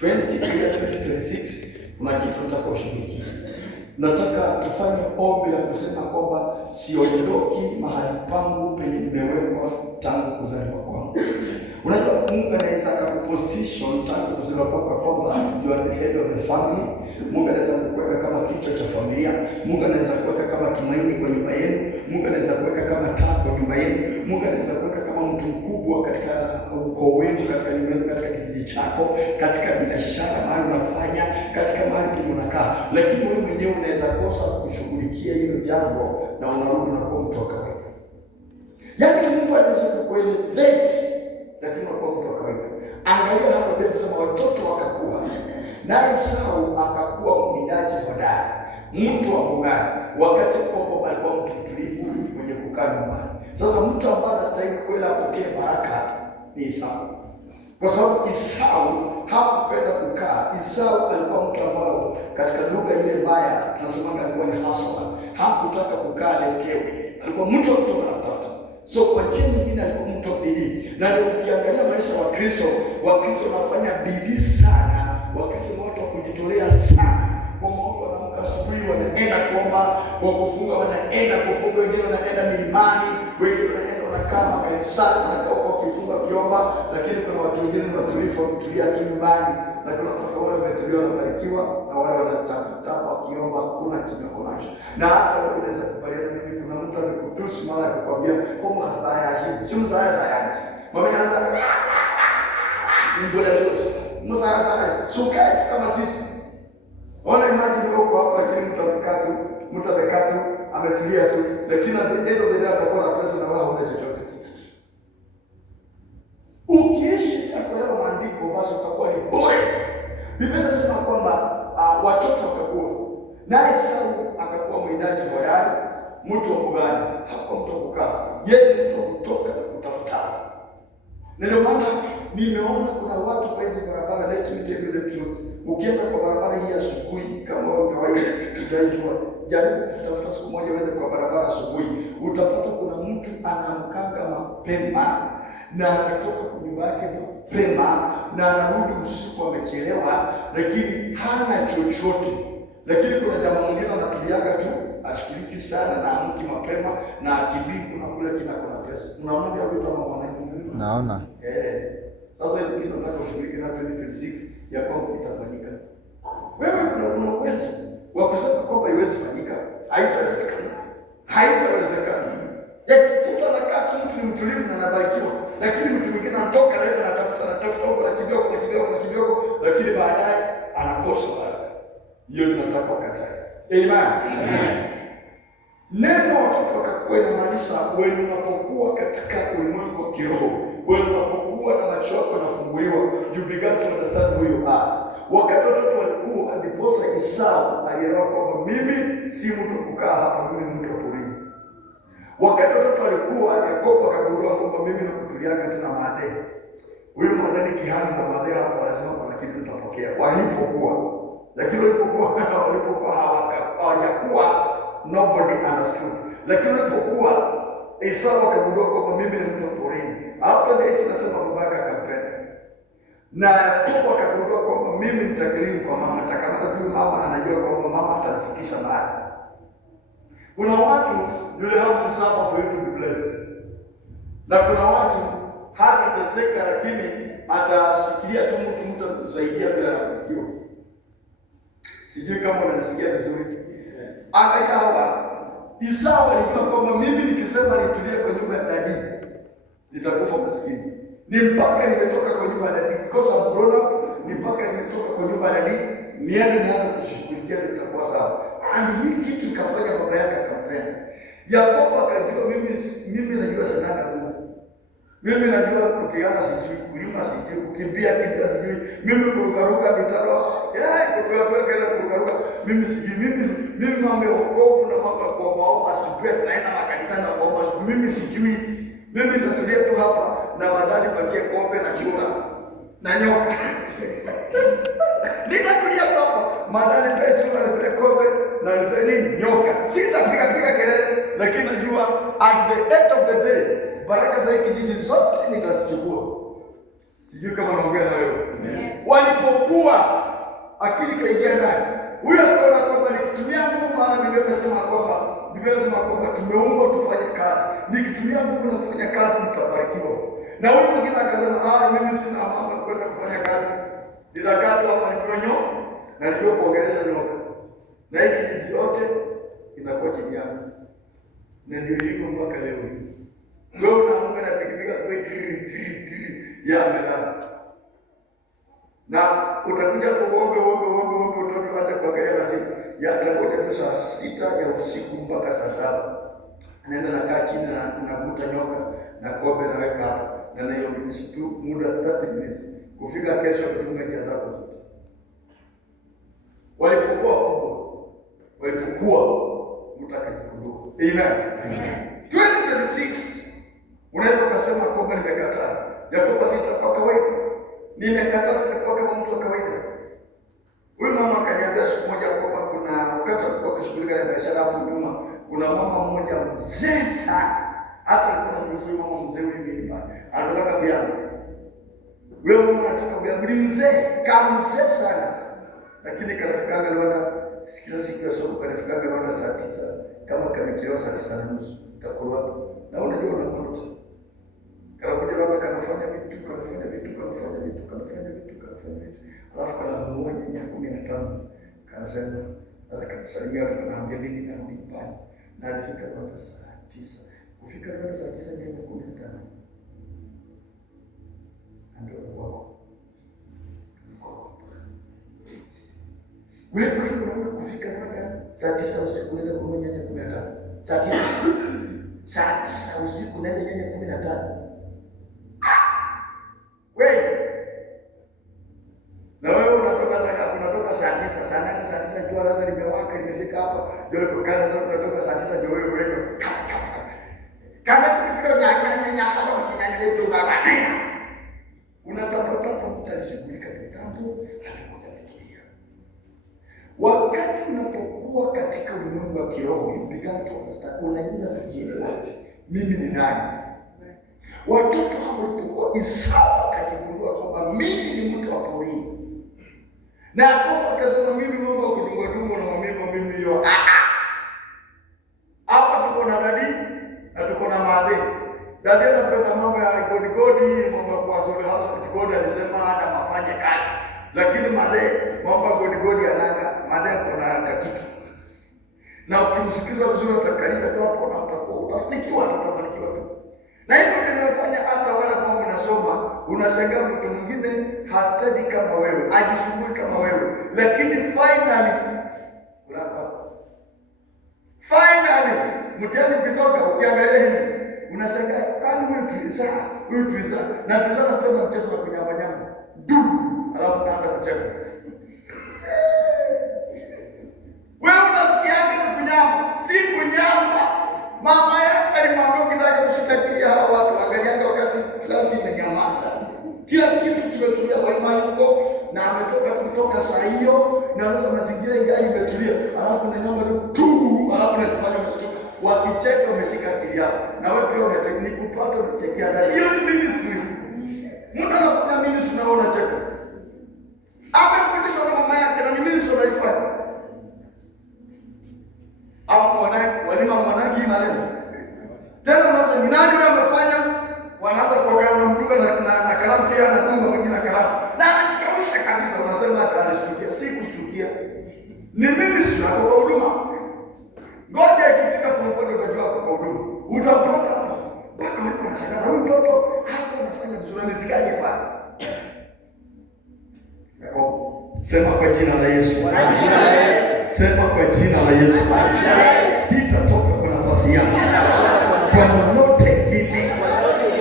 2026 kuna kitu nataka ushiriki. Nataka tufanye ombi la kusema kwamba siondoki mahali pangu penye nimewekwa tangu kuzaliwa kwangu. Unajua Mungu anaweza kuposition tangu kuzaliwa kwako kwamba you are the head of the family. Mungu anaweza kukuweka kama kichwa cha familia. Mungu anaweza kuweka kama tumaini kwa nyumba yenu. Mungu anaweza kuweka kama taa kwa nyumba yenu. Mungu anaweza kuweka kama mtu mkubwa katika ukoo wenu, katika nyumba yenu, katika kijiji chako, katika biashara mahali unafanya, katika mahali unakaa. Lakini wewe mwenyewe unaweza kosa kushughulikia hilo jambo na unarudi na kuwa mtu wa kawaida. Yaani Mungu anaweza kukuelevate lakini unakuwa mtu wa kawaida. Angalia hapo Biblia inasema watoto wakakuwa. Naye Esau akakuwa mwindaji hodari, mtu wa mbugani, wakati Yakobo alikuwa mtu mtulivu mwenye kukaa nyumbani. Sasa mtu ambaye anastahili kweli apokee baraka ni Esau. Kwa sababu Esau hakupenda kukaa. Esau alikuwa mtu ambaye katika lugha ile mbaya tunasema alikuwa ni hustler. Hakutaka kukaa letewe. Alikuwa mtu wa kutoka na kutafuta. So kwa njia nyingine alikuwa mtu wa bidii. Na ndio ukiangalia maisha ya Wakristo wanafanya bidii sana. Wakristo ni watu wa kujitolea sana. Kwa maombi wanaamka asubuhi wanaenda kuomba, kwa kufunga wanaenda kufunga, wengine wanaenda milimani, wengine wanaenda wanakaa makanisani, wanakaa huko wakifunga wakiomba, lakini kuna watu wengine ni watulivu wakutulia tu nyumbani, lakini unapata wale wametulia wanabarikiwa na wale wanatapa wakiomba hakuna kinakonacho. Na hata wewe unaweza kubaliana mimi kuna mtu amekutusi mara akakwambia kama hastaya hivi. Sio msaya sayani. Wameanza ni bora zote. Msaya sana. Sukae kama sisi. Ona imagine huko hapo lakini mtu amekaa tu, ametulia tu, lakini ndio ndio atakuwa na pesa na wao huna chochote. Ukiishi kwa maandiko basi utakuwa ni bure. Biblia inasema kwamba watoto wakakuwa. Naye Esau akakuwa mwindaji hodari, mtu wa mbugani, hakuwa mtu wa kukaa. Yeye ni mtu wa kutoka kutafuta. Ndio maana nimeona kuna watu kwa hizo barabara, let me tell you the truth. Ukienda kwa barabara hii asubuhi kama wewe kawaida unajua, jaribu kutafuta siku moja uende kwa barabara asubuhi, utapata kuna mtu anaamkanga mapema na anatoka kwa nyumba yake mapema na anarudi usiku amechelewa, lakini hana chochote. Lakini kuna jamaa mwingine anatuliaga tu, ashiriki sana na amki mapema na akibii kuna kule kuna pesa. Unaona vitu kama mwanangu. Naona. Sasa hivi kitu nataka ushiriki na 2026 ya kwamba itafanyika. Wewe una uwezo wa kusema kwamba iwezi fanyika. Haitawezekana. Haitawezekana. Mtu anakaa tu mtulivu na anabarikiwa. Lakini mtu mwingine anatoka na yeye anatafuta huko na kidogo, lakini baadaye anakosa baraka. Hiyo tunataka ukatae. Amen. Neno watoto wakakuwa inamaanisha wewe unapokuwa katika ulimwengu wa kiroho, wewe unapokuwa na macho yako yanafunguliwa, you begin to understand who you are. Wakati watoto walikuwa ndiposa Esau alielewa kwamba mimi si mtu kukaa hapa, mimi ni mtu wa porini. Wakati watoto walikuwa Yakobo akagundua kwamba mimi nakutuliaga tuna maadili. Huyo mwadani kihani na maadili hapo anasema kuna kitu tutapokea. Walipokuwa, lakini walipokuwa hawajakuwa nobody understood. Lakini walipokuwa Esau akagundua kwamba mimi ni mtu wa porini. After that tunasema baba yake akampenda. Na Yakobo akagundua kwamba mimi nitakirimu kwa mama, atakamata tu mama anajua kwamba mama atanifikisha mahali. Kuna watu you have to suffer for you to be blessed. Na kuna watu hata teseka lakini atashikilia tu mtu akusaidia bila kubarikiwa. Sijui kama unanisikia vizuri. Angalia hawa. Esau alijua kwamba mimi nikisema nitulie kwa nyumba ya dadi nitakufa maskini. Ni mpaka nimetoka kwa nyumba ya dadi because I'm grown up, ni mpaka nimetoka kwa nyumba ya dadi nianze kushughulikia nitakuwa sawa. And hii kitu ikafanya baba yake akampenda. Yakobo akajua mimi najua sana nguvu. Mimi najua kupigana sijui, kulima sijui, kukimbia sijui. Mimi kurukaruka mitaro. Kurukaruka. Mimi sijui. Mimi mambo ya wokovu na mambo ya kuomba sijui, naenda makanisani na kuomba sijui. Mimi sijui. Mimi nitatulia tu hapa na madhali patie kombe na chura na nyoka. Nitatulia hapa. Madhali pa chura na kombe na nipeni nyoka. Sitapiga kelele, lakini najua at the end of the day baraka za kijiji zote nitazichukua. Sijui kama naongea na wewe. Walipokuwa akili kaingia ndani, huyo akaona kwamba nikitumia nguvu, maana Biblia inasema kwamba tumeumbwa tufanye kazi. Nikitumia nguvu na kufanya kazi nitabarikiwa. Na huyo mwingine akasema mimi sina mambo kwenda kufanya kazi. Nitakaa tu hapa nikonyo na ndio kuongelesha nyoka. Na hiki kijiji yote inakuwa chini yangu. Na ndio hivyo mpaka leo hii. Wewe unaamka na pikipiki sio ya melala. Na utakuja kuombe utoke kwanza kuangalia masiku. Yatakuja tu saa 6 ya usiku mpaka saa 7. Naenda nakaa chini na navuta nyoka na kobe naweka hapa. Na naiongelesha tu muda 30 minutes. Kufika kesho kufunga njia zako zote. Walipokuwa mtakatifu. Amen. 2026 unaweza ukasema kwamba nimekataa. Yakobo sitakuwa kawaida. Nimekataa sitakuwa kama mtu wa kawaida. Huyu mama akaniambia siku moja kwamba kuna wakati alikuwa akishughulika na biashara hapo nyuma, kuna mama mmoja mzee sana. Hata alikuwa mzuri mama mzee hivi pale. Anataka biashara. Wewe mama anataka biashara mzee, kama mzee sana. Lakini kanafikaga Rwanda kila siku ya soko kanafikaga Rwanda saa 9. Kama kamechelewa saa 9:30 kakulwa. Na unajua unakuta. Kanakuja Rwanda kanafanya vitu. Alafu kananunua nyanya 15. Kanasema atakasalimia watu kanaambia mimi narudi nyumbani. Na alifika Rwanda saa 9. Kufika Rwanda saa 9 nyanya 15. Ndio wako. Wewe unaona kufika Rwanda saa 9 usiku unaenda kununua nyanya 15. Saa 9 usiku unaenda nyanya 15. Wewe na wewe unatoka saa 9, saa 9 jua sasa limewaka limefika hapa. Ndio tukaanza sasa tunatoka saa 9 ndio wewe unaenda. Kama tukifika nyanya hapa mchinyanya letu baba. Unatafuta mtashughulika kitambo alikuja kutulia. Wakati unapokuwa katika ulimwengu wa kiroho, you began to understand, unaanza kujielewa mimi ni nani. Watoto hao walipokuwa Esau akajigundua kwamba mimi ni mtu wa porini. Na Yakobo akasema mimi mambo kudunga na mimi hiyo. Hapa tuko na dadi na tuko na madhe. Dadi anapenda mambo ya godi, mambo ya kuwasole hasa godi alisema hata mafanye kazi. Lakini madhe mambo ya godi anaga, madhe kuna kitu. Na ukimsikiza vizuri utakalisha tu hapo na utakuwa utafanikiwa tu. Na hivyo tunafanya hata wale ambao mnasoma, unashangaa mtoto mwingine hastadi kama wewe, ajisumbui kama wewe, lakini finally mtihani ukitoka ukiangalia hivi unashangaa kwani huyu tuliza na tuliza napenda mchezo wa kunyama alafu naanza kucheka. Wewe unasikiaje ni kunyama? Si kunyama. Mama yake alimwambia ukitaka kushika kia hao watu angalianga wakati klasi imenyamaza. Kila kitu kimetulia kwa imani huko na ametoka kutoka saa hiyo na sasa mazingira ingali imetulia. Alafu na nyama tu alafu natufanya mshtuka. Wakicheka wameshika akili yao. Na wewe pia unatekni kupata kuchekea ndani. Hiyo ni ministry. Mtu anafanya ministry na unacheka. Amefundishwa na mama yake na ni ministry anaifanya. Hapo walimu mwanangi maneno. Tena mnaanza ni nani yule amefanya? Wanaanza kuongea na mduka na kalamu pia anadunga mwingine na kalamu. Na anajikausha kabisa unasema hata alishtukia. Si kushtukia. Ni ministry na kwa huduma. Ngoja ikifika form 4 utajua kwa huduma. Utapata hapa. Baka hapo anashaka na mtoto hapo anafanya vizuri amefikaje pale. Sema kwa jina la Yesu. Sema kwa jina la Yesu. Sitatoka kwa nafasi yangu. Kwa lolote lile.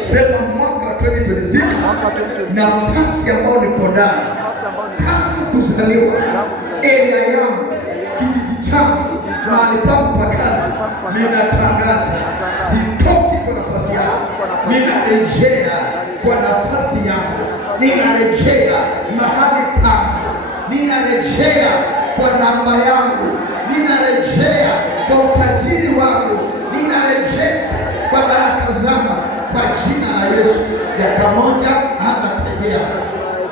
Sema mwaka 2026 nafasi ambayo niko ndani. Tangu kuzaliwa area yangu, kijiji changu, mahali pangu pa kazi, ninatangaza sitoki kwa nafasi yangu. Ninarejea kwa nafasi yangu. Ninarejea mahali pangu. Ninarejea kwa namba yangu. Ninarejea kwa utajiri wangu. Ninarejea kwa baraka zangu kwa jina la Yesu. Ya pamoja hata kurejea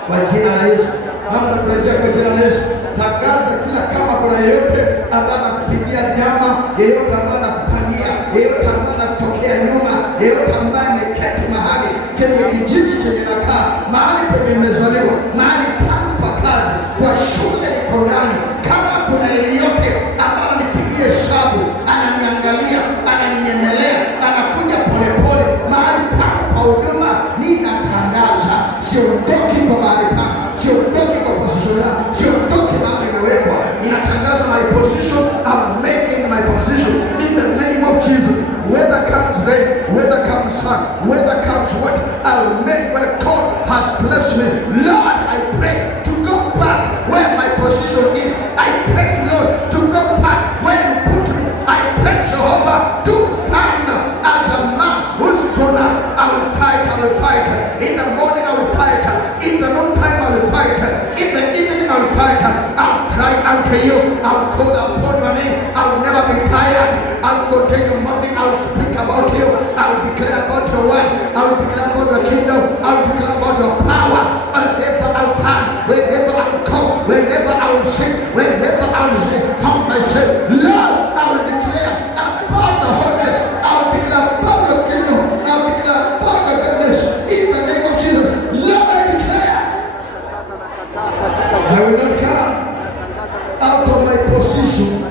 kwa jina la Yesu. Naomba kurejea kwa jina la Yesu. Tangaza kila kama kuna yeyote ambaye anakupigia nyama, yeyote ambaye anakupangia, yeyote ambaye anatokea nyuma, yeyote ambaye ameketi mahali kwenye kijiji chenye nakaa, mahali penye nimezaliwa, mahali pangu pa kazi, kwa shule niko ndani, kama kuna yeyote ambaye anipigie hesabu, ananiangalia, ananinyemelea, anakuja polepole mahali pangu pa huduma, ninatangaza siondoki kwa mahali pangu, siondoki kwa position yangu, siondoki mahali nimewekwa. Ninatangaza my position, I'm making my position in the name of Jesus. Whether comes rain, whether comes sun, whether comes what, I'll make where God has blessed me. Lord, I pray to go back where my position is. I pray, Lord, to go back where you put me. I pray, Jehovah, to stand as a man who's gonna, I will fight, I will fight. In the morning I will fight. In the noontime I will fight. In the evening I will fight. I'll cry unto you. I'll call upon your name. I will never be tired. I'll continue moving. I will speak about you. I will declare about your word. I will declare about your kingdom. I will declare about your power. Wherever I will turn, wherever I will come, wherever I will sing, wherever I will sing, found myself. Lord, I will declare about the holiness. I will declare about your kingdom. I will declare about the goodness. In the name of Jesus, Lord, I declare I will not come out of my position.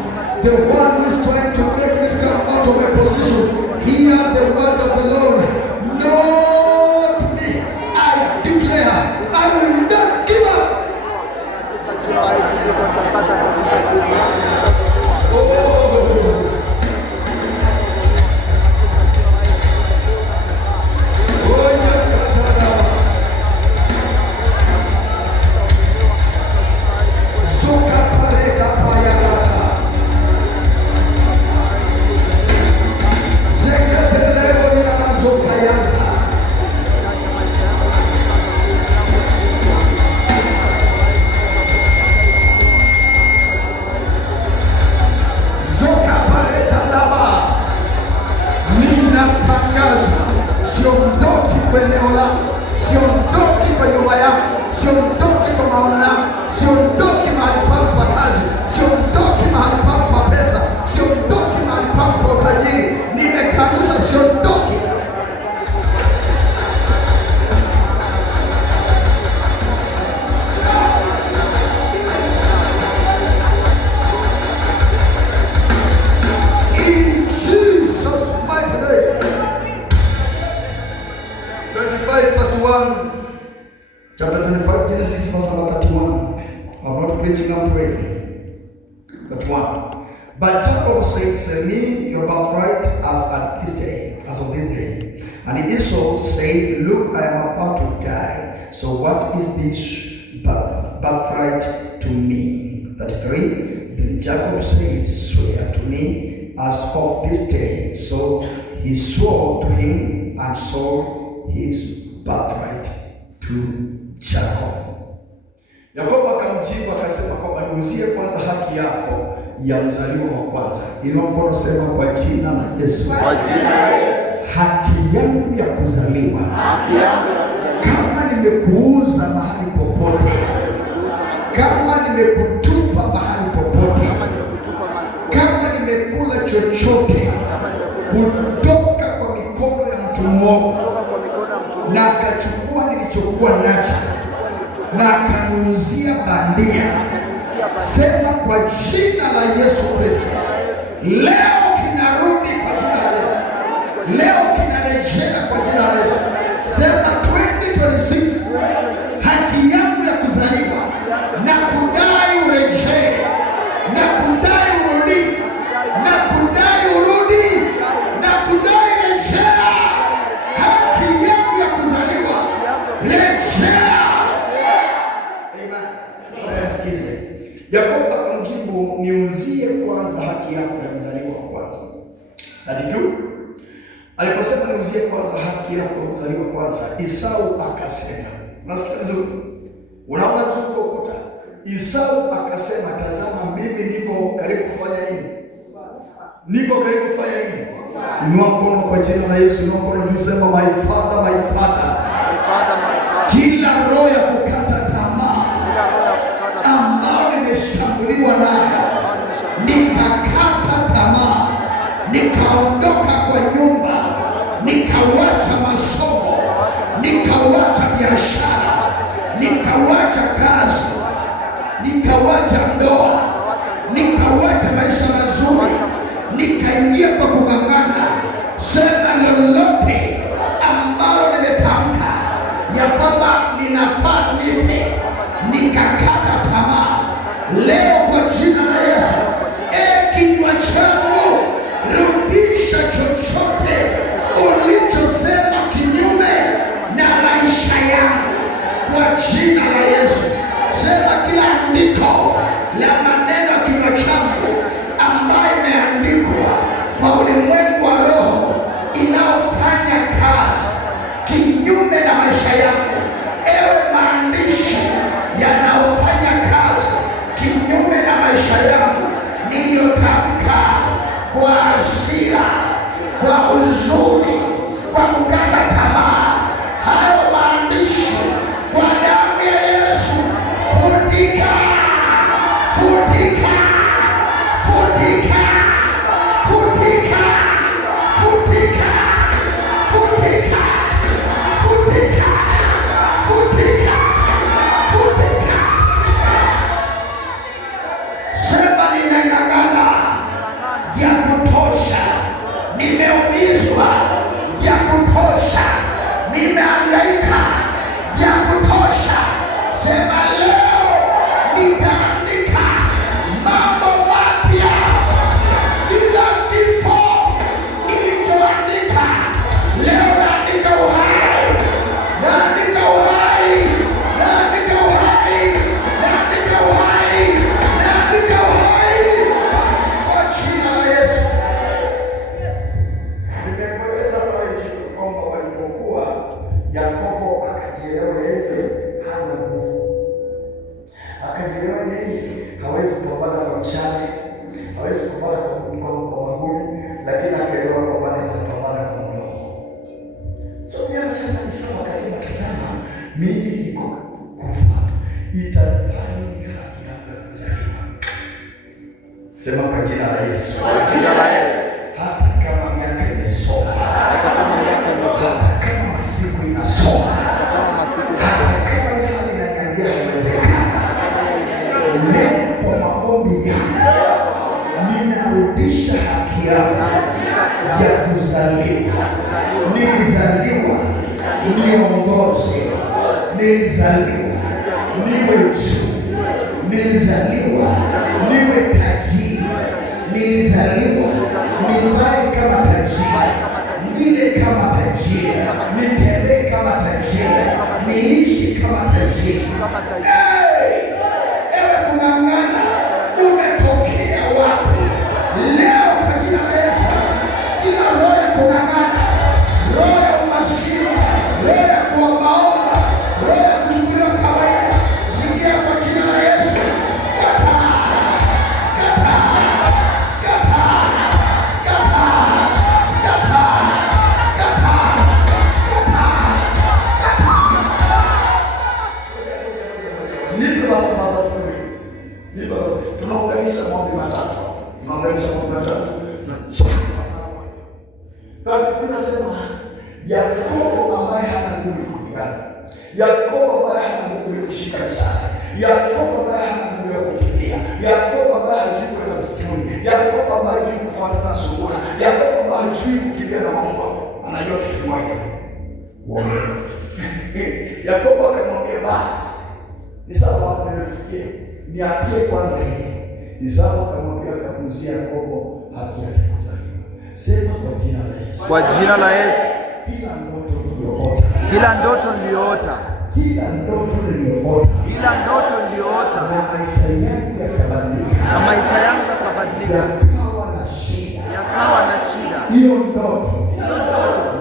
The one who is trying to make me come out of my position, hear the word of the Lord. Not me. I declare I will not give up. Siondoki kwenye ola, siondoki kwenye nyumba yangu, siondoki kwa maono yangu, siondoki mahali pangu pa kazi, siondoki mahali pangu pa pesa, siondoki mahali pangu pa utajiri. Nimekanusha, siondoki. In Jesus' mighty name. 25:31, chapter 25, Genesis verse number 31. I'm not preaching, I'm praying. 31. But Jacob said, me, your birthright as at this day, as of this day. And Esau said, look, I am about to die. So what is this birthright to me? 33. Then Jacob said, swear to me as of this day. So he swore to him and sold his birthright to Jacob. Yakobo akamjibu akasema kwamba niuzie kwanza haki yako ya mzaliwa wa kwanza. Inua mkono, sema kwa jina la Yesu. Kwa jina la Yesu. Haki yangu ya kuzaliwa. Haki yangu ya kuzaliwa. Kama nimekuuza mahali popote, kama nimekutupa mahali popote, kama nimekula chochote kutoka kwa mikono ya mtu mwovu, na akachukua nilichokuwa nacho na akaniuzia bandia, sema kwa jina la Yesu Kristo, leo kinarudi kwa jina la Yesu, leo kinarejea kwa jina la Yesu. Sema 2026, haki yangu ya kuzaliwa na kudai urejee, na kudai urudi, na kudai urudi, na kudai rejea. Haki yangu ya kuzaliwa, rejea. Amen. Sasa sikize. Yakobo akamjibu, niuzie kwanza haki yako ya mzaliwa wa kwanza. 32. Aliposema niuzie kwanza haki yako ya mzaliwa wa kwanza, Esau akasema, nasikia vizuri? Unaona vizuri kwa ukuta? Esau akasema, tazama mimi niko karibu kufanya nini? Niko karibu kufanya nini? Inua mkono kwa jina la Yesu, inua mkono, nisema my father, my father. My father, my father. Kila roho ya kukata nikaondoka kwa nyumba, nikawacha masomo, nikawacha biashara, nikawacha kazi, nikawacha ndoa, nikawacha maisha mazuri, nikaingia kwa kung'ang'ana. Sema lolote ambalo nimetamka ya kwamba ninafaa nife, nikakata tamaa, leo kwa jina la Yesu, kinywa changu rudisha chochote ulichosema kinyume na maisha yangu kwa jina la Yesu. Sema kila andiko la maneno ya kinywa changu ambayo imeandikwa kwa ulimwengu wa roho inaofanya kazi kinyume na maisha yangu, ewe maandishi yanaofanya kazi kinyume na maisha yangu niliyotamka kwa hasira, kwa huzuni, kwa kukata tamaa, hayo maandishi kwa damu ya Yesu futika, futika, futika, futika, futika, futika, futika, futika, futika. Sema nimeng'ang'ana ya kutosha, nimeumizwa ya kutosha, nimehangaika ya kutosha. Sema leo nitaandika mambo mapya. Kila kifo nilichoandika leo naandika uhai, naandika uhai, naandika uhai, naandika uhai, naandika uhai kwa jina la Yesu. Nimekueleza pale kwamba walipokuwa Yakobo akajielewa yeye hana nguvu, akajielewa yeye hawezi kupambana kwa mchana, hawezi kupambana kwa magumi, lakini akaelewa kwamba anaweza kupambana kwa Mungu. So Biblia inasema ni sawa, akasema tazama, mimi niko kufa, itanifanya nini haki yangu ya kuzaliwa? Sema kwa jina la Yesu. Kwa jina la Yesu. Hata kama miaka imesoma, hata kama miaka imesoma, hata kama masiku inasoma, hata kama masiku inasoma, hata kama yale inaniambia haiwezekana, leo kwa maombi yangu ninarudisha haki yangu ya kuzaliwa. Nilizaliwa niongoze, nilizaliwa niwe juu, nilizaliwa niwe tajiri, nilizaliwa nivae kama tajiri, nile kama tajiri, nitembee kama tajiri, niishi kama tajiri. Ewe kung'ang'ana, umetokea wapi? Leo kwa jina la Yesu, kila roho ya kung'ang'ana, roho ya umaskini, roho ya kuombaomba, roho ya kuchukuliwa kawaida, sikia kwa jina la Yesu. Skata, skata, skata, skata, skata, skata, skata. Nipe basi matatu. Nipe basi. Tunaunganisha mambo matatu. Tunaunganisha mambo matatu. Basi tunasema Yakobo ambaye hana nguvu kupigana, Yakobo ambaye hana nguvu ya kushika mshale, Yakobo ambaye hana nguvu ya kukimbia, Yakobo ambaye hajui kwenda msituni, Yakobo ambaye hajui kufuatana na sungura, Yakobo ambaye hajui kukimbia na mbwa. Anajua kitu kimoja, Yakobo akamwambia basi ni sawa, nimesikia, niapie kwanza hivi. Esau akamwambia, akamuzia Yakobo haki yake kuzaliwa. Sema kwa jina la Yesu. Kwa jina la Yesu. Kila ndoto niliyoota, kila ndoto niliyoota, kila ndoto niliyoota, kila ndoto niliyoota, na maisha yangu yakabadilika, na maisha yangu yakabadilika, yakawa na shida, yakawa na shida. Hiyo ndoto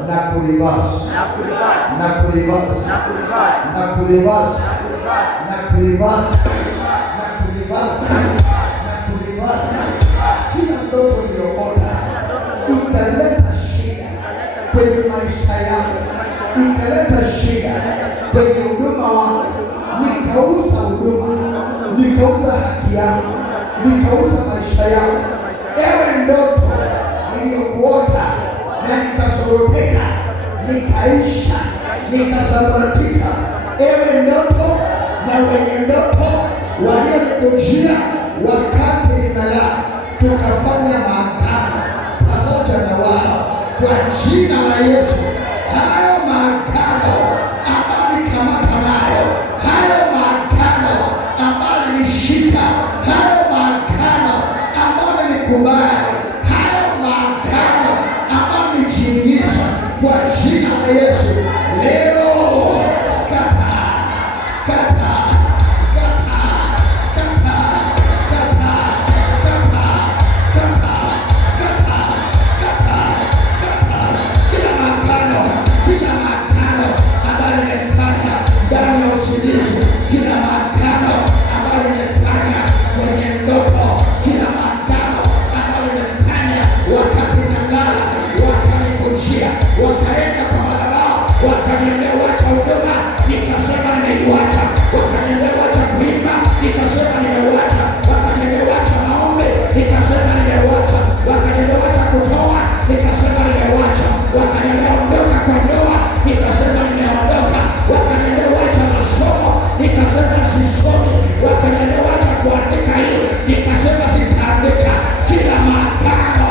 na kurivasi, na kurivasi, na kurivasi, na kurivasi, na kurivasi, na na kurivasi, na kurivasi, na kurivasi. Kila ndoto niliyoota ikaleta shida kwenye maisha yangu, ikaleta shida kwenye huduma wangu, nikauza huduma, nikauza haki yangu, nikauza maisha yangu. Ewe ndoto na nikasoroteka, nikaisha, nikasambaratika. Ewe ndoto na wenye ndoto walionikujia wakati ninalala, tukafanya maagano pamoja na wao kwa jina la Yesu. Hayo maagano ambayo nikamata nayo, hayo maagano ambayo nilishika, hayo maagano ambayo nilikubali, hayo maagano ambayo nilijiingiza kwa jina la Yesu, leo skata, skata, skata, skata, skata, skata, skata, skata, skata, skata. Kila maagano ambayo nimefanya ndani ya usingizi, kila maagano ambayo nimefanya kwenye ndoto, kila maagano ambayo nimefanya wakati nalala, wakanikujia, wakaenda kwa madhabahu, wakaniambia wacha huduma, nikasema nimeiacha. Wakaniambia wacha kuimba, nikasema nimeuacha. Wakaniambia wacha maombi, nikasema nimeuacha. Wakaniambia wacha kutoa, nikasema nimeuacha. Wakaniambia ondoka kwa ndoa, nikasema nimeondoka. Wakaniambia wacha masomo, nikasema sisomi. Wakaniambia wacha kuandika hii, nikasema sitaandika. Kila maagano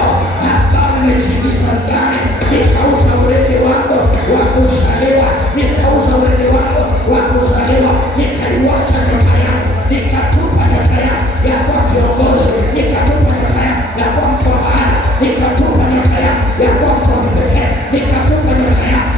ambayo nimejiingiza ndani, nikauza urithi wangu wa kuzaliwa, nikauza urithi wangu wa kuzaliwa, nikaiwacha nyota yangu, nikatupa nyota yangu ya kuwa kiongozi, nikatupa nyota yangu ya kuwa mtu wa maana, nikatupa nyota yangu ya kuwa mtu wa pekee, nikatupa nyota yangu.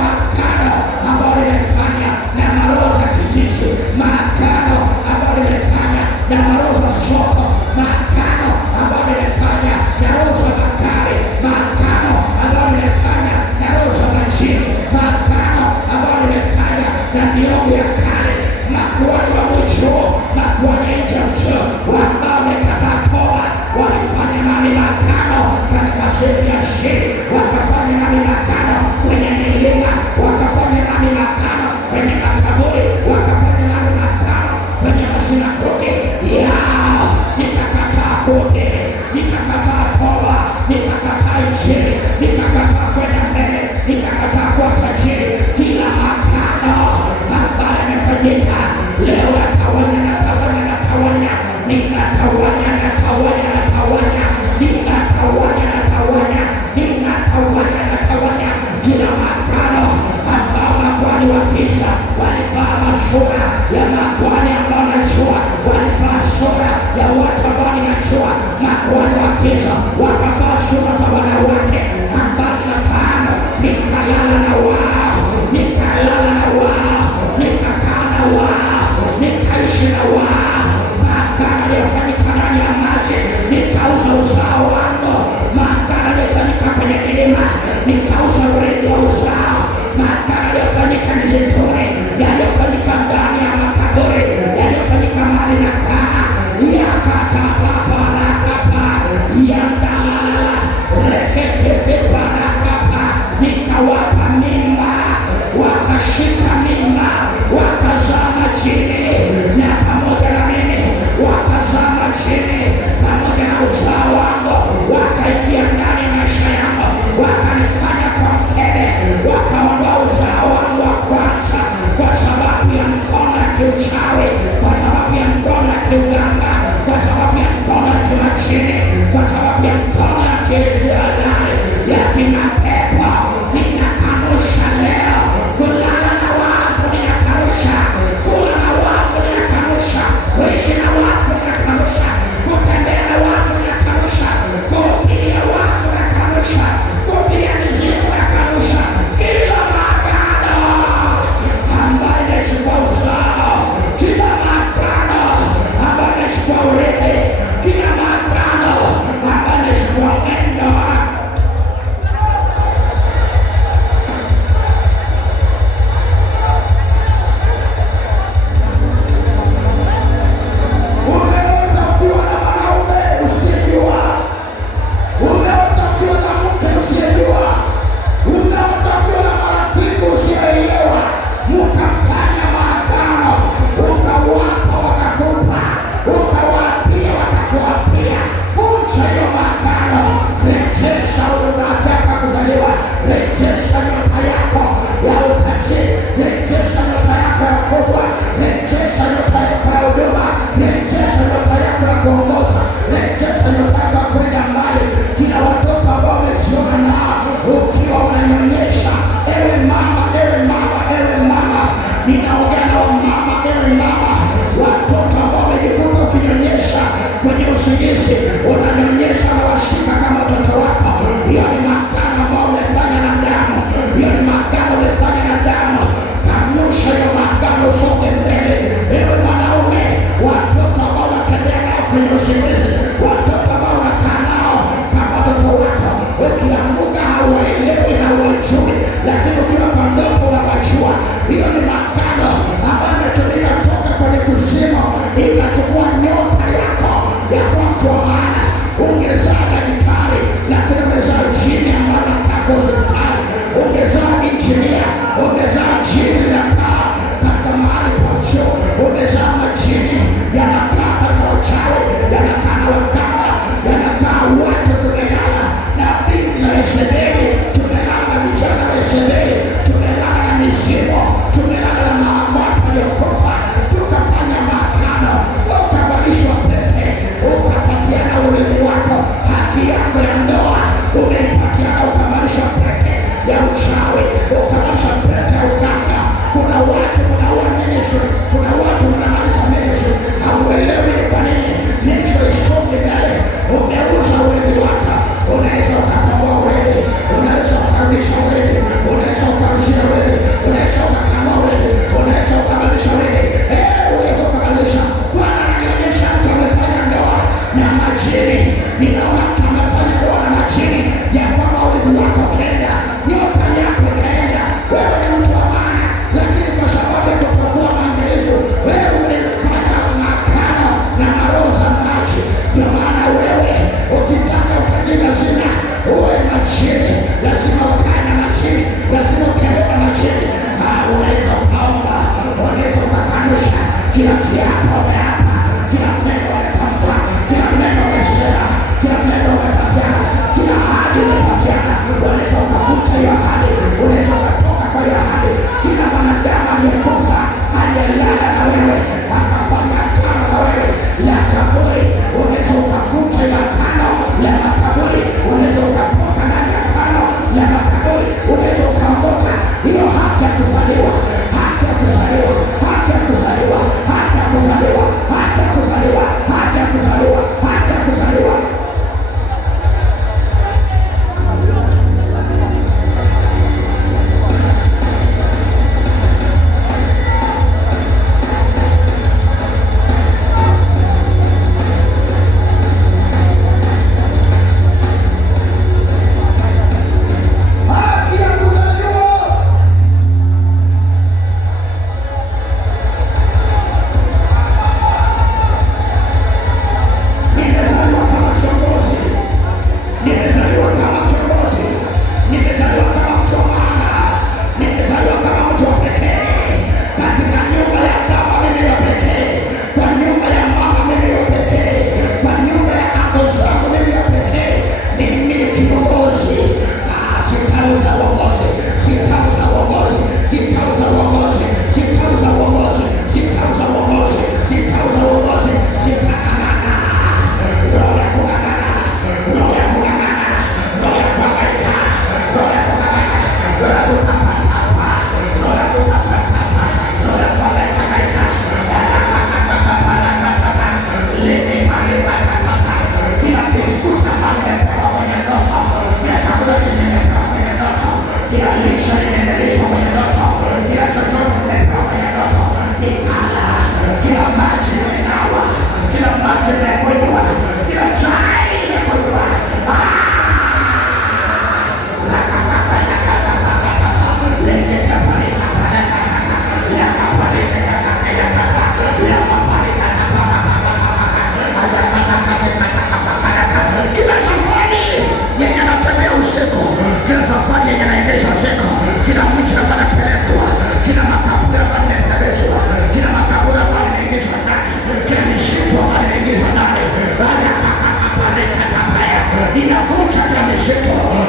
Maagano ambayo nimefanya na maroho za kijiji, maagano ambayo nimefanya na maroho za soko, maagano ambayo nimefanya na roho za magari, maagano ambayo nimefanya na roho za majini, maagano ambayo nimefanya na miungu ya kale, makuhani wa mwisho, makuhani ya nje ya mcheo ambao wamekataa toba, walifanya nami maagano katika sehemu ya siri, wakafanya nami maagano kwenye milima, wakafanya nami maagano kwenye makaburi, wakafanya nami maagano kwenye masinagogi yao. Nikakataa kuhubiri, nikakataa toba, nikakataa injili, nikakataa kwenda mbele, nikakataa kuwa tajiri. Kila maagano ambayo yamefanyika leo natawanya, natawanya, natawanya, ninatawanya, natawanya, natawanya, ninatawanya, natawanya, ninatawanya, natawanya. Kila maagano ambao makuhani wa giza walivaa masura ya makuhani ambao najua, walivaa sura ya watu ambao ninajua, makuhani wa giza wakavaa sura za wanawake ambao nafahamu, nikalala na wao, nikalala na wao, nikakaa na wao, nikaishi na wao. Maagano yaliyofanyika ndani ya maji, nikauza uzao wangu. Maagano yaliyofanyika kwenye milima, nikauza urithi wa uzao. Maagano yaliyofanyika mizituni, yaliyofanyika ndani ya makaburi, yaliyofanyika mahali nakaa, yakakapaparakapa, yandalala, reketeteparakapa, nikawapa mimba, wakashika mimba, wakazaa majini, na pamoja na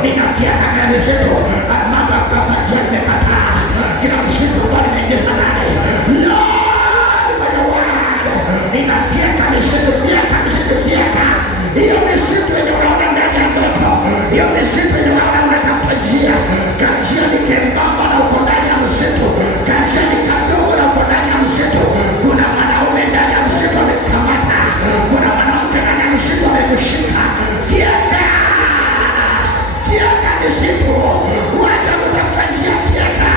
ninafyeka kila misitu mambo ya kutafuta njia nimekataa, kila msitu ambao nimeingiza ndani ninafyeka misitu, fyeka misitu, fyeka hiyo misitu yenye unaona ndani ya ndoto, hiyo misitu yenye unaona unatafuta njia, kanjia ni kembamba na uko ndani ya msitu, kanjia ni kadogo na uko ndani ya msitu. Kuna mwanaume ndani ya msitu amekamata, kuna mwanamke ndani ya msitu amekushika. Fyeka, fyeka misitu, wacha kutafuta njia, fyeka.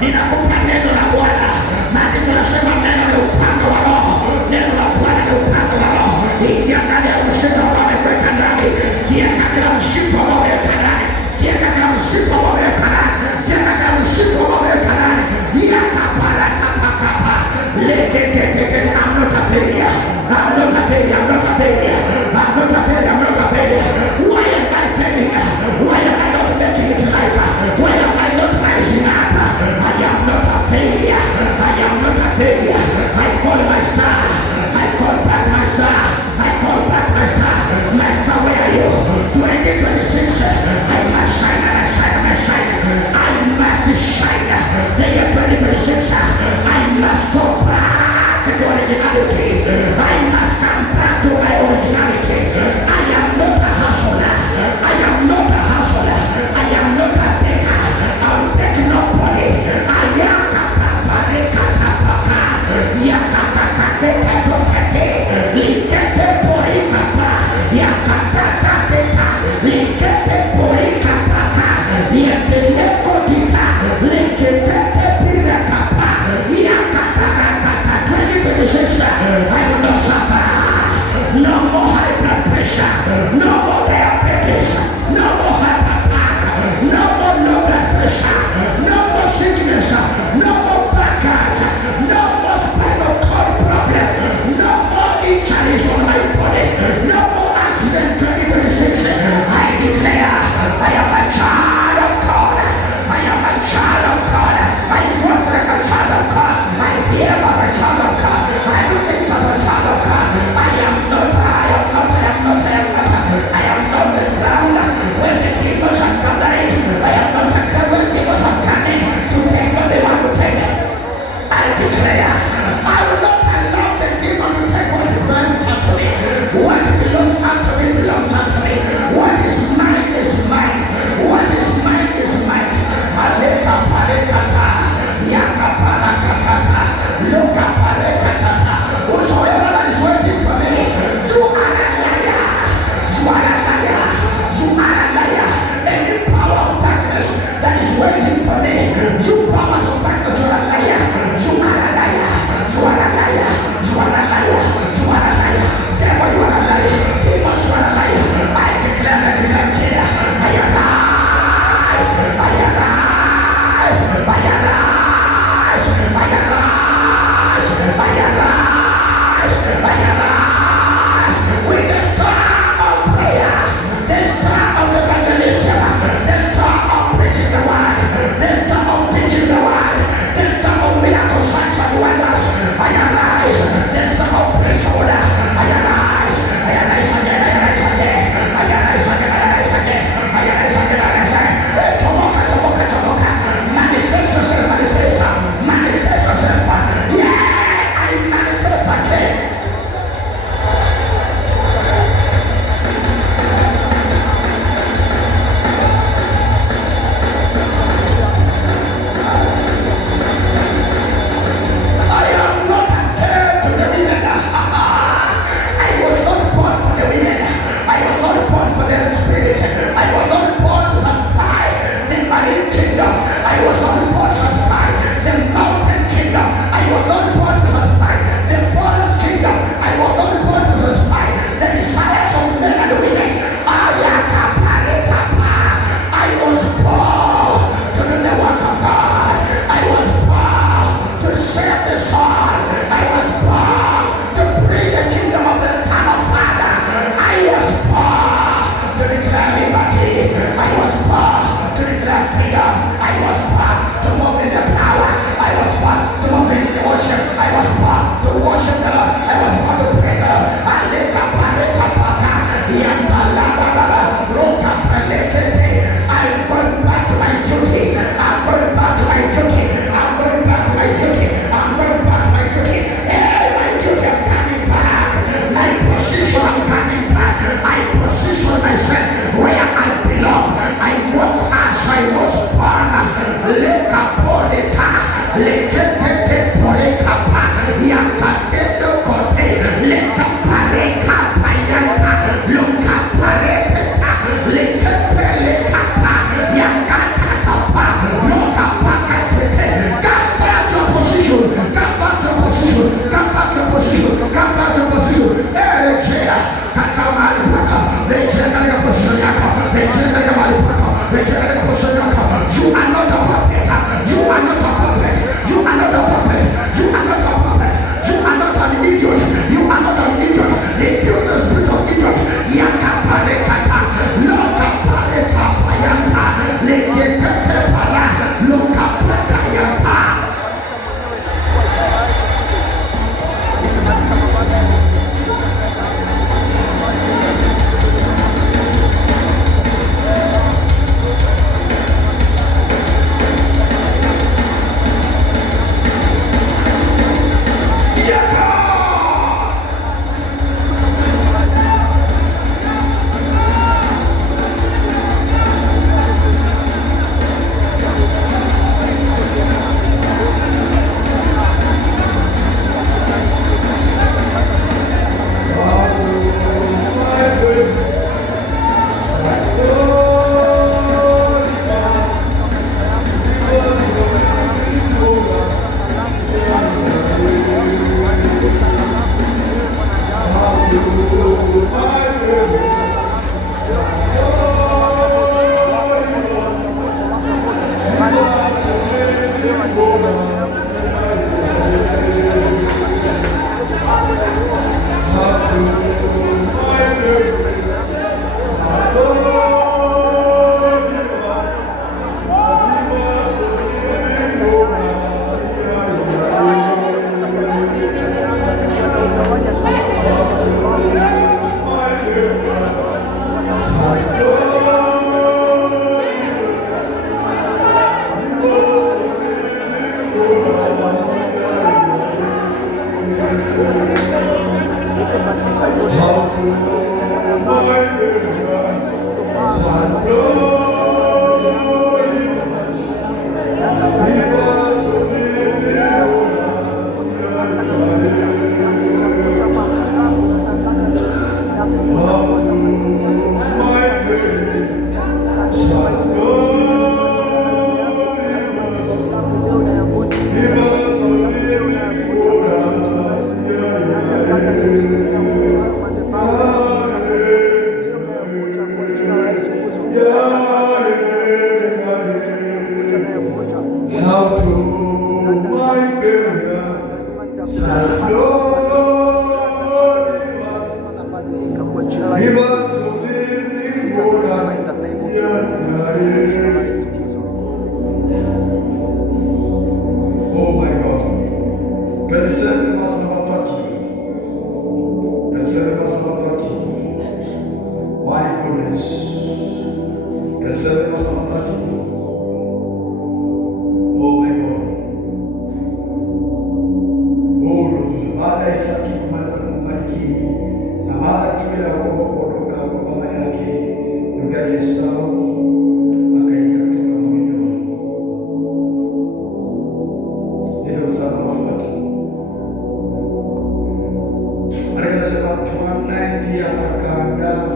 Ninakupa neno la Bwana, maandiko yanasema neno la upanga wa Roho, neno la Bwana ni upanga wa Roho. Ingia ndani ya msitu ambao amekuweka ndani, fyeka kila msitu ambao ameweka ndani, fyeka kila msitu ambao ameweka ndani, fyeka kila msitu ambao ameweka ndani. Yakaparakapakapa leketekete. I'm not a failure, I'm not a failure, I'm not a failure, I'm not a failure, I'm not a failure. Why am I failing? Why am I not making it to life? Why am I not rising up? I am not a failure, I am not a failure. I call my star, I call back my star, I call back my star. My star, where are you? 2026, I must shine, I must shine, I must shine, I must shine. The year 2026, I must go back to originality. I must come back to my originality. I am not a hustler, I am not a hustler, I am not a baker, I'll beg nobody. I am I will not suffer. No more high blood pressure, no more diabetes, no more heart attack, no more low blood pressure, no more sickness, no more backage, no more spinal cord problem, no more injuries on my body, no more accident. 2026, I declare I am a child of God. I am a child of God. I walk like a child of God. I hear as a child of God. I do things as a child of God. I am not, I am not, I am not, I am not, I am not Yesu. Tunasema samahani. Oh my God. Baada ya Isaki kumaliza kumbariki na baada tu ya Yakobo kuondoka kwa baba yake, ndugu yake Esau akaingia kutoka mawindoni. Ndio mstari unaofuata. Anasema tuanaingia akaandaa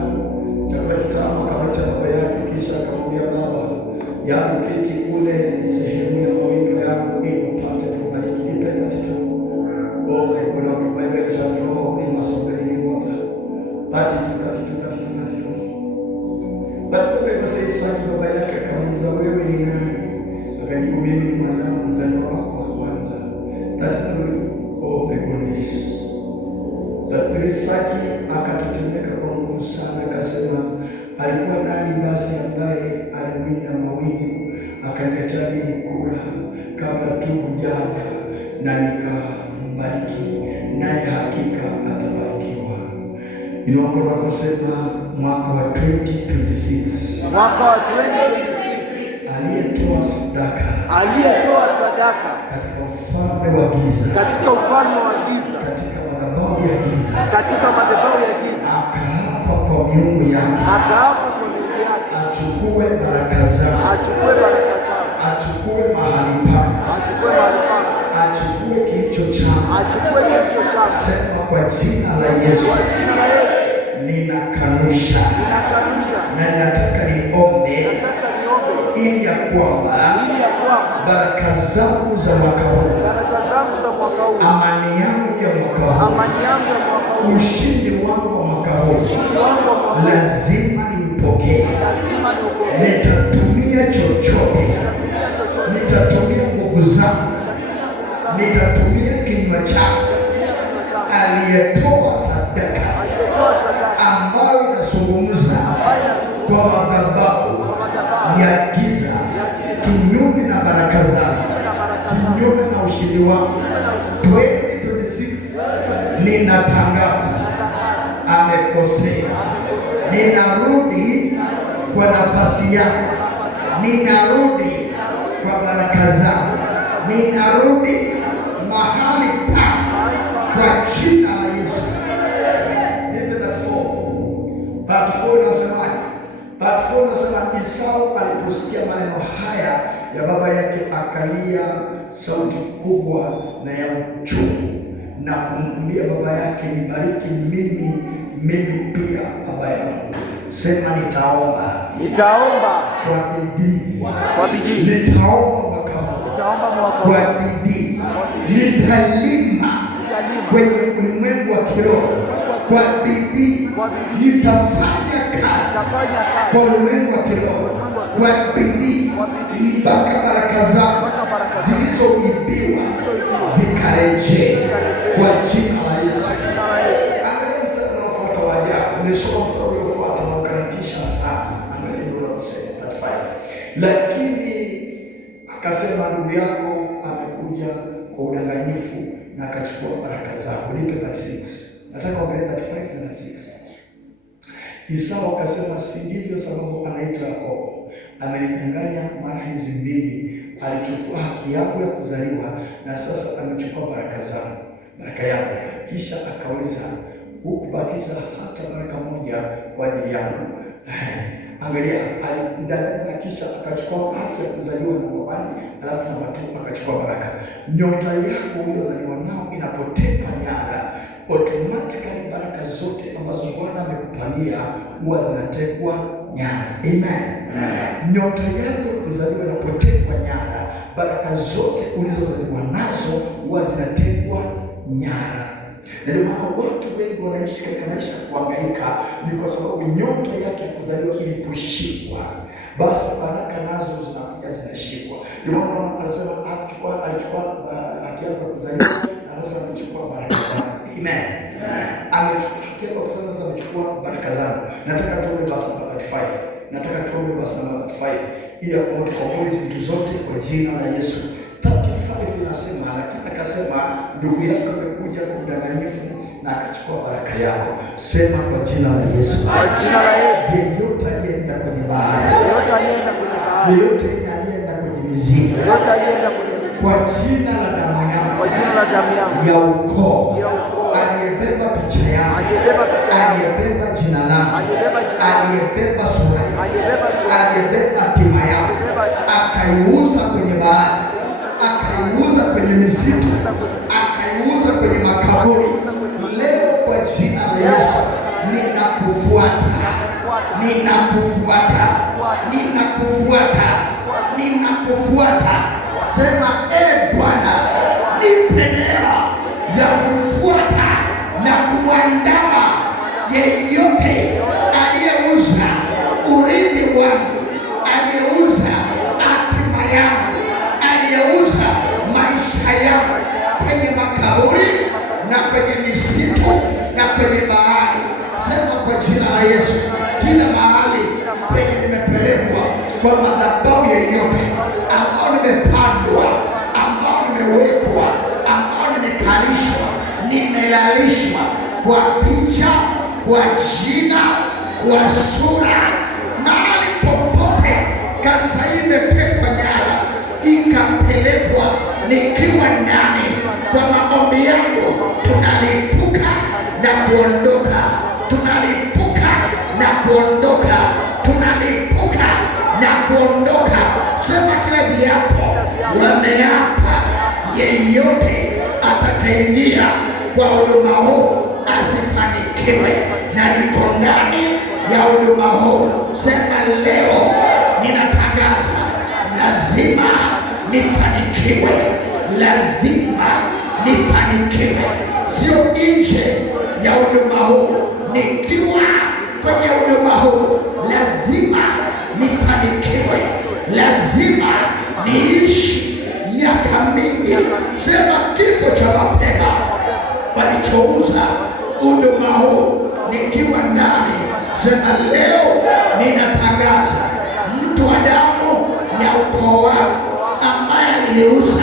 chakula kitamu akamletea baba yake, kisha akamwambia, baba yangu, keti kule sehemu ya mawindo yangu ili upate kubariki. Nipe that too. Oh my God, our Bible shall flow in masogeni water. 32. But the Bible says, Isaki baba yake akamuuliza, wewe ni nani? Akajibu, mimi ni mwanadamu, mzaliwa wako wa kwanza. 33. Oh my goodness. Isaki akatetemeka kwa nguvu sana, akasema, alikuwa nani basi ambaye aliwinda mawingu akaniletea mimi kula kabla tu hujaja na nikambariki, naye hakika atabarikiwa. Inaomba kusema mwaka wa 2026, mwaka wa 2026, aliyetoa sadaka katika ufalme wa giza, katika madhabahu ya giza, akaapa kwa miungu yake, achukue baraka zao, achukue mahali pake, achukue kilicho chake. Sema kwa jina la Yesu, ninakanusha na ninataka niombe ili ya kwamba baraka zangu za mwaka huu, amani yangu ya mwaka huu, ushindi wangu wa mwaka huu lazima niupokee. Nitatumia chochote, nitatumia nguvu zangu, nitatumia kinywa changu. Aliyetoa sadaka ambayo inazungumza kwa madhabahu ya giza kinyume na baraka zangu, kinyume na ushindi wangu 2026, ninatangaza amekosea. Ninarudi kwa nafasi yangu, ninarudi kwa baraka zangu, ninarudi mahali pa kwa jina la Yesu. Nipe that 4 inasemaje? That 4 inasema, Esau aliposikia maneno haya ya baba yake akalia sauti kubwa na ya uchungu na kumwambia baba yake, nibariki mimi pia baba yangu. Sema, nitaomba kwa bidii, nitaomba mwaka huu kwa bidii, nitalima kwenye ulimwengu wa kiroho kwa bidii, nitafanya kazi kwa ulimwengu wa kiroho kwa bidii mpaka baraka zangu zilizoibiwa zikarejea kwa jina la Yesu. Angalia mstari unaofuata wa ajabu. Nimesoma mstari unaofuata na ukanitisha sana. Angalia unaosema 35. Lakini akasema, ndugu yako amekuja kwa udanganyifu na akachukua baraka zako. Nipe 36. Nataka kuangalia 35 na 36. Esau akasema, si ndivyo sababu anaitwa Yakobo? Amenidanganya mara hizi mbili. Alichukua haki yangu ya kuzaliwa na sasa amechukua baraka yangu. Kisha akauliza, hukubakiza hata baraka moja kwa ajili yangu? Angalia, alidanganya kisha akachukua haki ya kuzaliwa na babani, alafu na watu akachukua baraka. Nyota yako uliyozaliwa nao inapotekwa nyara, automatically baraka zote ambazo Bwana amekupangia huwa zinatekwa nyara. Amen. Nyota yako kuzaliwa inapotekwa nyara, baraka zote ulizozaliwa nazo huwa zinatekwa nyara. Na ndio maana watu wengi wanaishi katika maisha kuhangaika, ni kwa sababu nyota yake ya kuzaliwa iliposhikwa, basi baraka nazo zinakuja zinashikwa. Ndio maana anasema alichukua haki yake ya kuzaliwa na sasa amechukua baraka zangu. Amen. Amechukua haki yake ya kuzaliwa, sasa amechukua baraka zangu. Nataka tuone verse number 35. Ili tukomboe vitu zote kwa jina la Yesu. 35 inasema, lakini akasema, ndugu yako amekuja kwa udanganyifu na akachukua baraka yako. Sema kwa jina la Yesu. Kwa jina la Yesu. Yeyote aliyeenda kwenye bahari, Yeyote aliyeenda kwenye bahari, yeyote aliyeenda kwenye mizimu, yeyote aliyeenda kwenye mizimu, kwa jina la damu yangu, kwa jina la damu yangu ya ukoo, ya ukoo, aliyebeba picha yangu, aliyebeba picha yangu, aliyebeba jina langu, aliyebeba jina langu, aliyebeba sura yangu, aliyebeba sura yangu, aliyebeba hatima yangu, akaiuza kwenye bahari, akaiuza kwenye misitu, akaiuza kwenye makaburi. Leo kwa jina la Yesu ninakufuata, ninakufuata, ninakufuata, ninakufuata. Sema Bwana, nipe neema ya kufuata na kumwandama yeyote aliyeuza urithi wangu, aliyeuza hatima yangu, aliyeuza maisha yangu kwenye makaburi na kwenye misitu na kwenye bahari. Sema kwa jina la Yesu, kila mahali penye nimepelekwa kwa madhabahu yoyote, ambao nimepandwa, ambao nimewekwa, ambao nimekalishwa, nimelalishwa kwa picha, kwa jina, kwa sura, mahali popote kanisa hii imetekwa nyara, ikapelekwa nikiwa ndani, kwa maombi yangu tunalipuka na kuondoka, tunalipuka na kuondoka, tunalipuka na kuondoka. Sema kila viapo wameapa, yeyote atakayeingia kwa huduma huu asifanikiwe, na niko ndani ya huduma huu. Sema leo ninatangaza, lazima nifanikiwe, lazima nifanikiwe, sio nje ya huduma huu, nikiwa kwenye huduma huu lazima nifanikiwe, lazima niishi miaka mingi. Sema kifo cha mapema walichouza huduma huu nikiwa ndani. Sema leo ninatangaza, mtu wa damu ya ukoo wangu ambaye aliniuza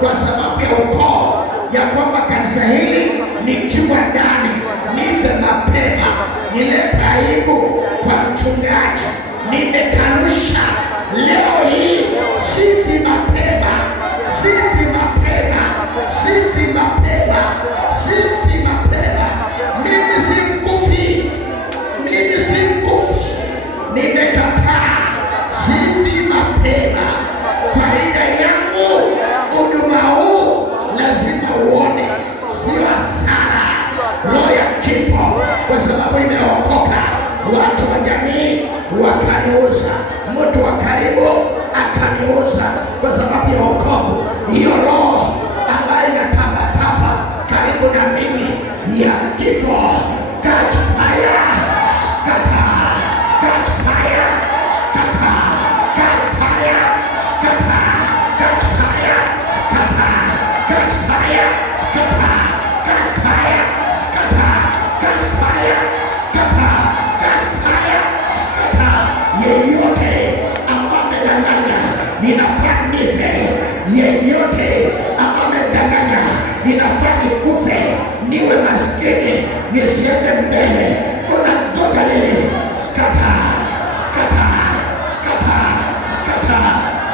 kwa sababu ya ukoo, ya kwamba kanisa hili nikiwa ndani nife mapema, nilete aibu kwa mchungaji, nimekanusha leo hii. Sifi mapema, sifi mapema, sifi mapema, sifi mapema. Mimi si mkufi, mimi si mkufi, nimekataa. Sifi mapema. Faida yangu huduma huu lazima uone, sio hasara, roho ya kifo, kwa sababu nimeokoka. Watu wa jamii wakaniuza, mtu wa karibu akaniuza kwa sababu ya wokovu. Hiyo roho ambayo inatamba karibu na mimi ya kifo, catch fire, scatter, catch fire, scatter, catch fire, scatter, catch fire, scatter, catch fire, scatter, catch fire, scatter, catch fire, scatter, catch fire, scatter. Yeyote ambaye amedanganya ninafaa nife, yeyote ambaye amedanganya ninafaa nikufe, niwe maskini, nisiende mbele, unatoka nini? Scatter, scatter, scatter, scatter,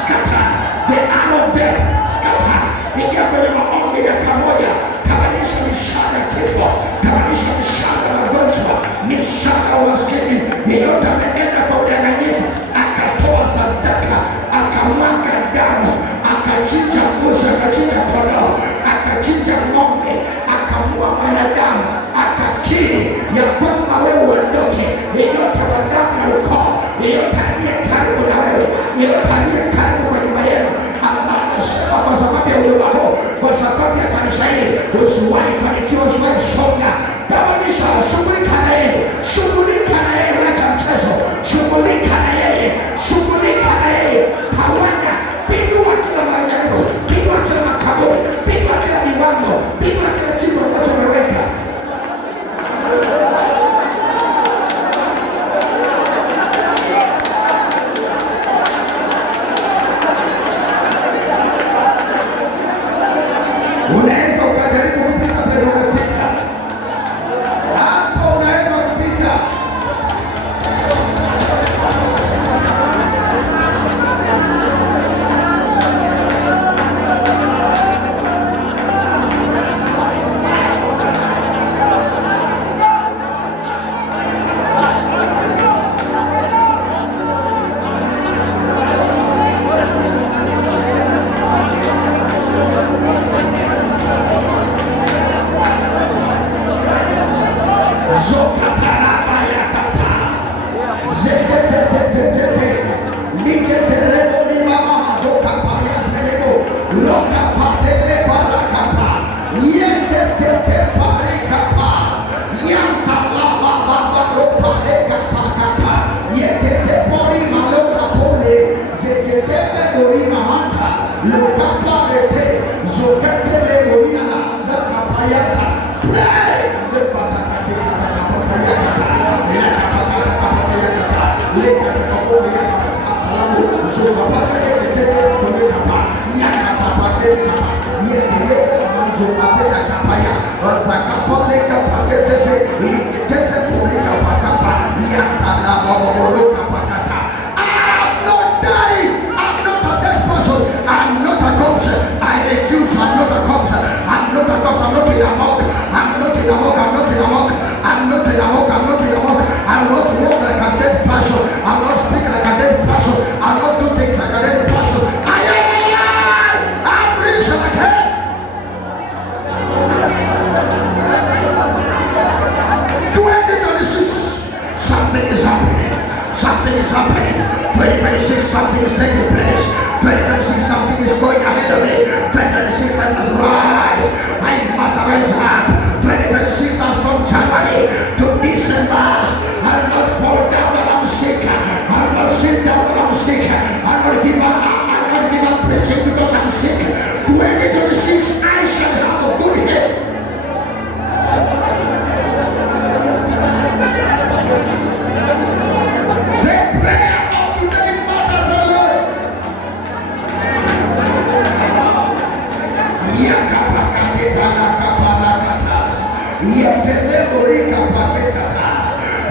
scatter. The arrow of death, scatter. Ingia kwenye maombi dakika moja, tawanisha mishale ya kifo, tawanisha mishale ya magonjwa, mishale ya umaskini. Yeyote ameenda kwa udanganyifu, akatoa sadaka, akamwaga damu, akachinja mbuzi, akachinja kondoo, akachinja ng'ombe, akamua mwanadamu, akakiri ya kwamba wewe uondoke. Yeyote wa damu ya ukoo, yeyote aliye karibu na wewe, yeyote aliye karibu kwa nyumba yenu, ambaye anasema kwa sababu ya huduma huu, kwa sababu ya kanisa hili, usiwahi fanikiwa, usiwahi songa, tawanisha, shughulika na yeye, shughulika na yeye, wacha mchezo, shughulika na yeye, shughulika na yeye, tawanya, pindua kila majaribu, pindua kila makaburi, pindua kila viwango, pindua kila kitu ambacho umeweka. Unaweza ukajaribu kupita penye umefika,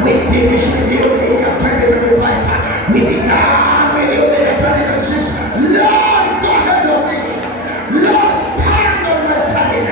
We finish with you in the year 2025. We began with you in the year 2026. Lord, go ahead of me. Lord, stand on my side.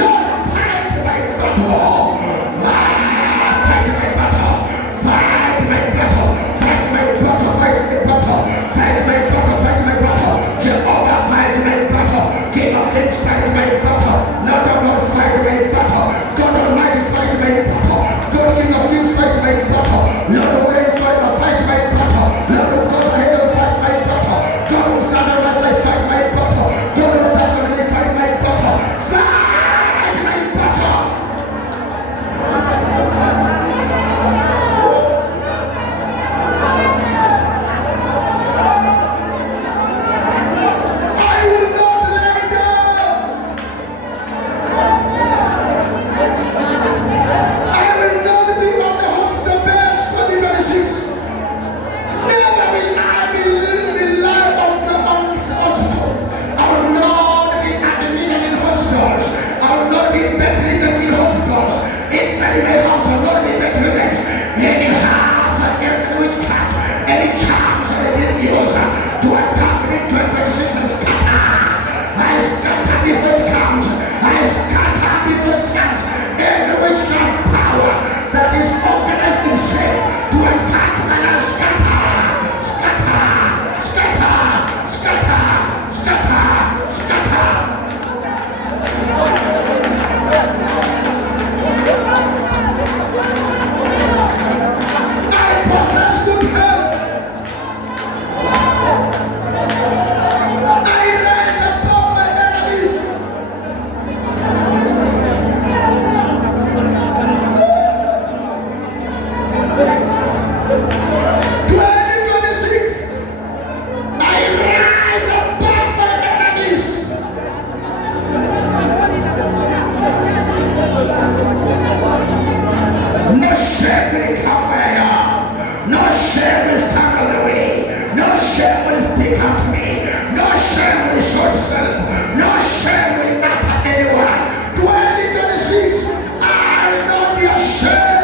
Lord, fight my battle. Fight my battle. Fight my battle. Fight my battle. Fight my battle. Fight my battle. Fight my battle. Jehovah, fight my battle. King of kings, fight my battle. Lord of lords, fight my battle. God Almighty, fight my battle. God King of kings, fight my battle. Lord of rain, fight my battle. Lord of gods, I will fight my battle. God will stand on my side, fight my battle. God will stand on me, fight my battle. Fight my battle. I will not lay down. I will not be on the hospital bed 2026. Never will I be living the life of the hospital. I will not be admitted in hospitals. I will not be bedridden in hospitals. Inside my house, I will not be bedridden. Any hands against witchcraft, any charms of the used to attack me 2026 and scatter. I scatter before it comes. I scatter before it stands. Every witchcraft power that is organized itself to attack me and scatter, scatter, scatter, scatter, scatter, scatter. I possess good health. I rise above my enemies. I rise above my enemies. No shame will come where I am. No shame will stand on the way. No shame will speak out to me. No shame will show itself. No shame will matter anyone. 2026, I will not be ashamed.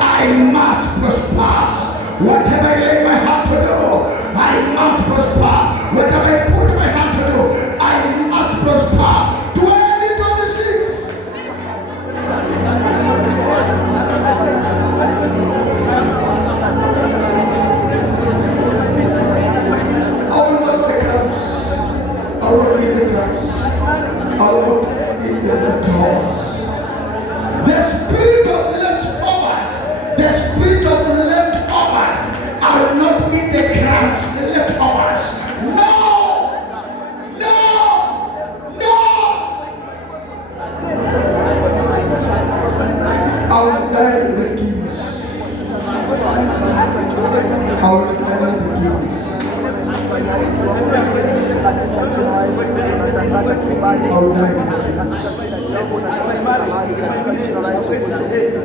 I must prosper. Whatever I lay my hand to do, I must prosper. Whatever I put my hand to do, I must prosper. 2026. I will not the clubs. I will lead the clubs. I will not lead the left horse. The spirit of kibali katika kila jambo na kila mahali katika jina la Yesu Kristo.